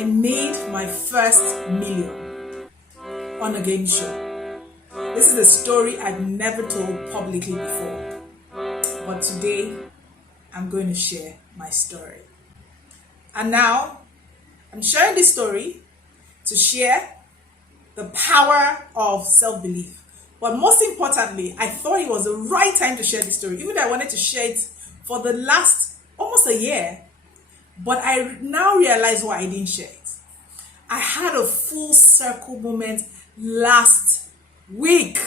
I made my first million on a game show. This is a story I've never told publicly before, but today I'm going to share my story. And now I'm sharing this story to share the power of self-belief. But most importantly, I thought it was the right time to share this story, even though I wanted to share it for the last almost a year. But I now realize why I didn't share it. I had a full circle moment last week.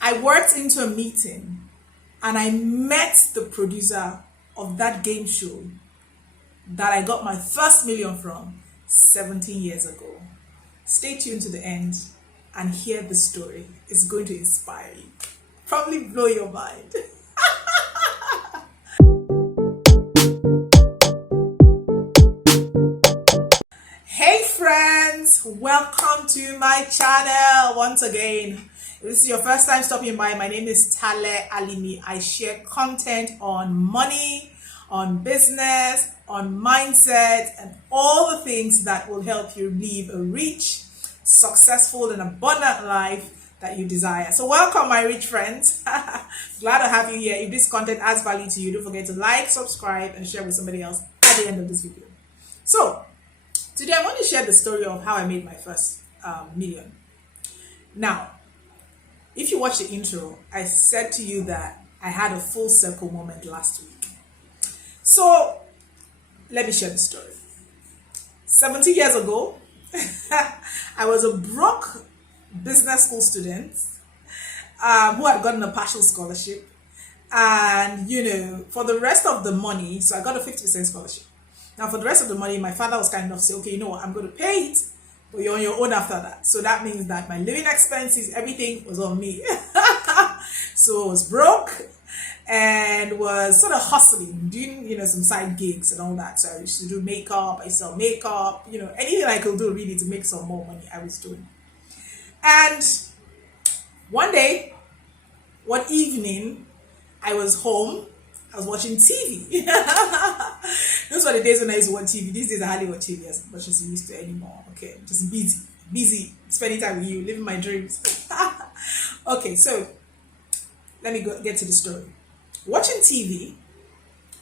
I worked into a meeting and I met the producer of that game show that I got my first million from 17 years ago. Stay tuned to the end and hear the story. It's going to inspire you, probably blow your mind. Hey friends, welcome to my channel once again. If this is your first time stopping by, my name is Tale Alimi. I share content on money, on business, on mindset, and all the things that will help you live a rich, successful, and abundant life that you desire. So welcome, my rich friends. Glad to have you here. If this content adds value to you, don't forget to like, subscribe, and share with somebody else at the end of this video. So today I want to share the story of how I made my first million. Now, if you watch the intro, I said to you that I had a full circle moment last week. So let me share the story. 17 years ago, I was a broke business school student who had gotten a partial scholarship. And, for the rest of the money, so I got a 50% scholarship. Now, for the rest of the money, my father was kind enough to say, okay, you know what, I'm going to pay it, but you're on your own after that. So that means that my living expenses, everything was on me. So I was broke and was sort of hustling, doing, some side gigs and all that. So I used to do makeup, I sell makeup, anything I could do really to make some more money, I was doing. And one evening, I was home, I was watching TV. Those were the days when I used to watch TV. These days I hardly watch TV as much as I used to anymore. Okay, just busy, spending time with you, living my dreams. Okay, so let me get to the story. Watching TV,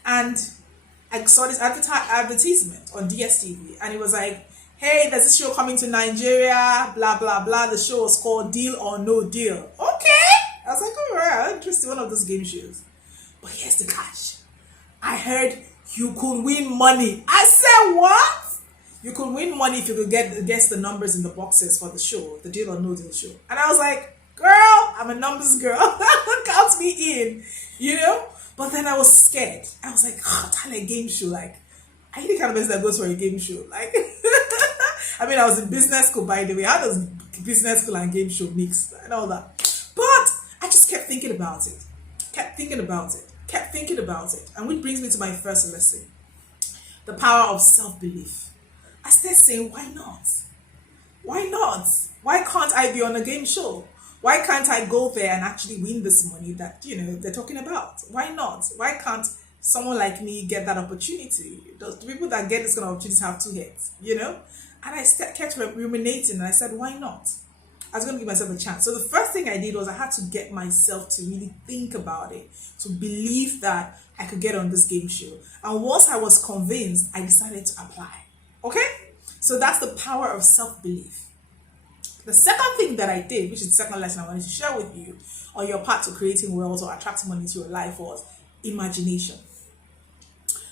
and I saw this advertisement on DSTV, and it was like, hey, there's this show coming to Nigeria, blah, blah, blah. The show was called Deal or No Deal. Okay. I was like, all right, interesting, one of those game shows. But here's the catch. I heard you could win money. I said, what? You could win money if you could guess the numbers in the boxes for the show, the Deal or No Deal show. And I was like, girl, I'm a numbers girl. Count me in, But then I was scared. I was like, a game show. Like, are you the kind of person that goes for a game show? Like, I was in business school, by the way. How does business school and game show mix and all that? But I just kept thinking about it. And which brings me to my first lesson. The power of self-belief. I started saying, why not? Why not? Why can't I be on a game show? Why can't I go there and actually win this money that, they're talking about? Why not? Why can't someone like me get that opportunity? The people that get this kind of opportunities have two heads, And I kept ruminating and I said, why not? I was going to give myself a chance. So the first thing I did was I had to get myself to really think about it, to believe that I could get on this game show. And once I was convinced, I decided to apply. Okay? So that's the power of self-belief. The second thing that I did, which is the second lesson I wanted to share with you on your path to creating wealth or attracting money to your life, was imagination.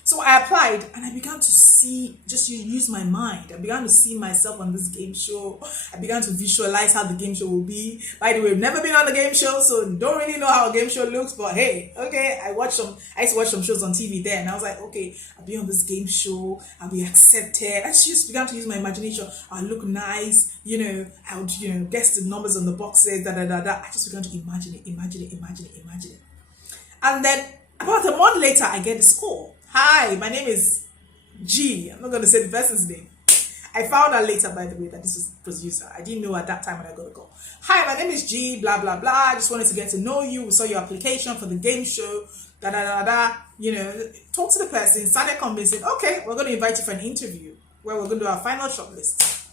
So I applied and I began to use my mind. I began to see myself on this game show. I began to visualize how the game show will be. By the way, I've never been on a game show, so don't really know how a game show looks, but hey, okay, I used to watch some shows on TV there, and I was like, okay, I'll be on this game show, I'll be accepted. I just began to use my imagination. I'll look nice, I would, guess the numbers on the boxes, I just began to imagine it. And then about a month later, I get this call. Hi, my name is G. I'm not going to say the person's name. I found out later, by the way, that this was the producer. I didn't know at that time when I got the call. Hi, my name is G, blah, blah, blah. I just wanted to get to know you. We saw your application for the game show. talk to the person, started convincing, okay, we're going to invite you for an interview where we're going to do our final shortlist.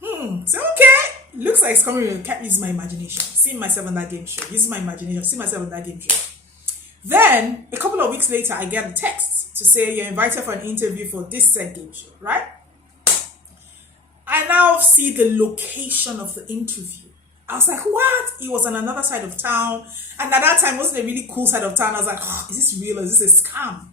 So okay, looks like it's coming. I kept using my imagination, seeing myself on that game show, using my imagination, seeing myself on that game show. Then a couple of weeks later, I get a text to say you're invited for an interview for this said game show, right? I now see the location of the interview. I was like, what? It was on another side of town. And at that time, it wasn't a really cool side of town. I was like, oh, is this real or is this a scam?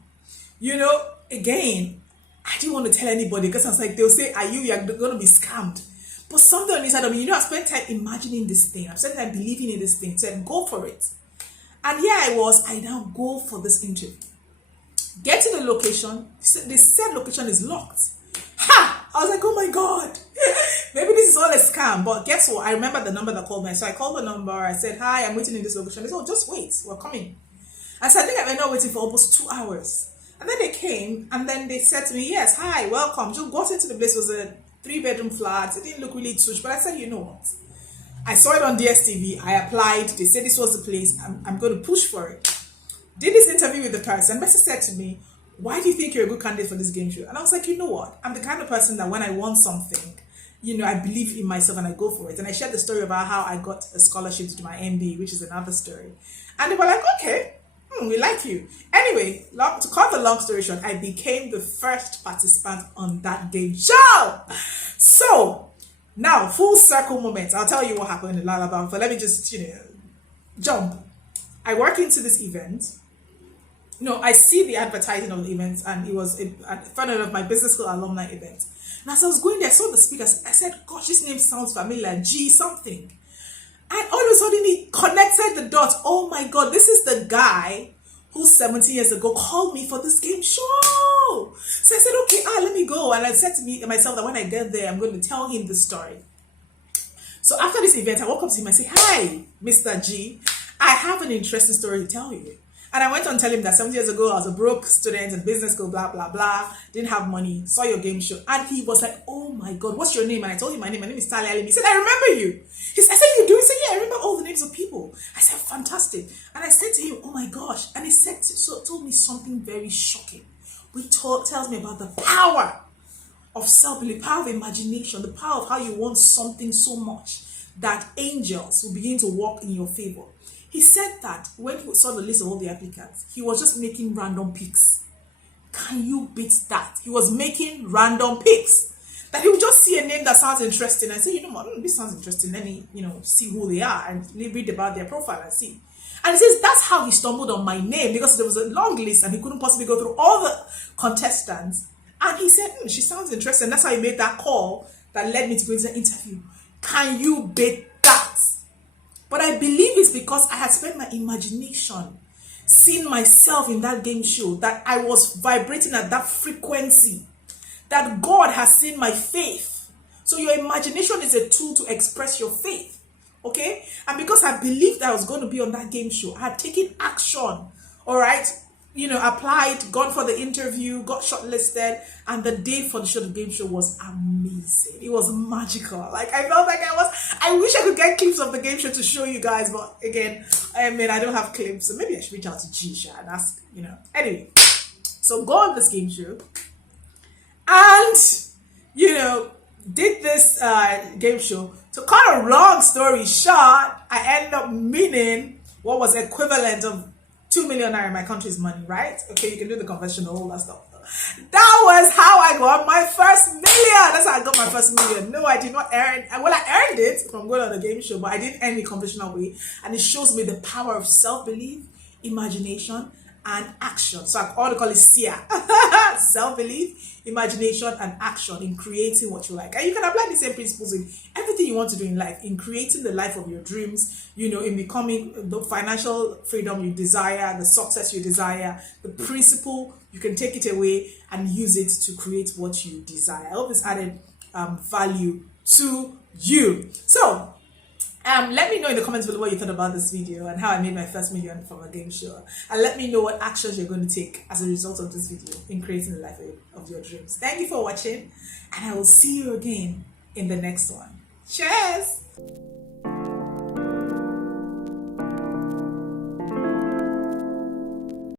Again, I didn't want to tell anybody because I was like, they'll say, you're going to be scammed. But something on the inside of me, I've spent time imagining this thing. I've spent time believing in this thing. So go for it. And here I now go for this interview. Get to the location. The said location is locked. Ha! I was like, oh my God. Maybe this is all a scam. But guess what? I remember the number that called me. So I called the number. I said, hi, I'm waiting in this location. They said, oh, just wait. We're coming. I said, I think I've ended up waiting for almost 2 hours. And then they came and then they said to me, yes, hi, welcome. Just got into the place. It was a 3-bedroom flat. It didn't look really touch. But I said, you know what? I saw it on DSTV. I applied. They said this was the place. I'm going to push for it. Did this interview with the person. Bessie said to me, why do you think you're a good candidate for this game show? And I was like, you know what? I'm the kind of person that when I want something, I believe in myself and I go for it. And I shared the story about how I got a scholarship to do my MBA, which is another story. And they were like, okay, we like you. Anyway, to cut the long story short, I became the first participant on that game show. So, now, full circle moment. I'll tell you what happened in Lalabam, but let me just, jump. I work into this event. I see the advertising of the event, and it was a friend of my business school alumni event. And as I was going there, I saw the speakers. I said, gosh, this name sounds familiar. G something. And all of a sudden, he connected the dots. Oh my God, this is the guy who 17 years ago called me for this game show. So I said, okay, let me go. And I said to myself that when I get there, I'm going to tell him the story. So after this event, I walk up to him and say, hi, Mr. G, I have an interesting story to tell you. And I went on telling him that 7 years ago, I was a broke student in business school, blah, blah, blah. Didn't have money, saw your game show. And he was like, oh my God, what's your name? And I told him my name. My name is Tali Alim. He said, I remember you. I said, you do? He said, yeah, I remember all the names of people. I said, fantastic. And I said to him, oh my gosh. And he told me something very shocking. Tells me about the power of self-belief, power of imagination, the power of how you want something so much that angels will begin to walk in your favor. He said that when he saw the list of all the applicants, he was just making random picks. Can you beat that? He was making random picks. That he would just see a name that sounds interesting and say, you know what, this sounds interesting. Let me, see who they are and read about their profile and see. And he says that's how he stumbled on my name, because there was a long list and he couldn't possibly go through all the contestants. And he said, she sounds interesting. That's how he made that call that led me to go into the interview. Can you beat that? But I believe it's because I had spent my imagination seeing myself in that game show, that I was vibrating at that frequency, that God has seen my faith. So your imagination is a tool to express your faith, okay? And because I believed that I was going to be on that game show, I had taken action, all right? Applied, gone for the interview, got shortlisted, and the day for the show, the game show was amazing. It was magical. Like, I felt like I wish I could get clips of the game show to show you guys, but again, I don't have clips, so maybe I should reach out to Gisha and ask, Anyway, so go on this game show, and, did this game show. To cut a long story short, I ended up winning what was equivalent of 2 million naira in my country's money, right? Okay, you can do the conversion, all that stuff. That was how I got my first million. That's how I got my first million. No, I did not earn. Well, I earned it from going on the game show, but I didn't earn the conventional way. And it shows me the power of self-belief, imagination, and action. So I ought to call it SIA. Self-belief, imagination, and action in creating what you like. And you can apply the same principles in everything you want to do in life, in creating the life of your dreams, in becoming the financial freedom you desire, the success you desire, the principle, you can take it away and use it to create what you desire. I hope this added value to you. So, let me know in the comments below what you thought about this video and how I made my first million from a game show. And let me know what actions you're going to take as a result of this video in creating the life of your dreams. Thank you for watching, and I will see you again in the next one. Cheers!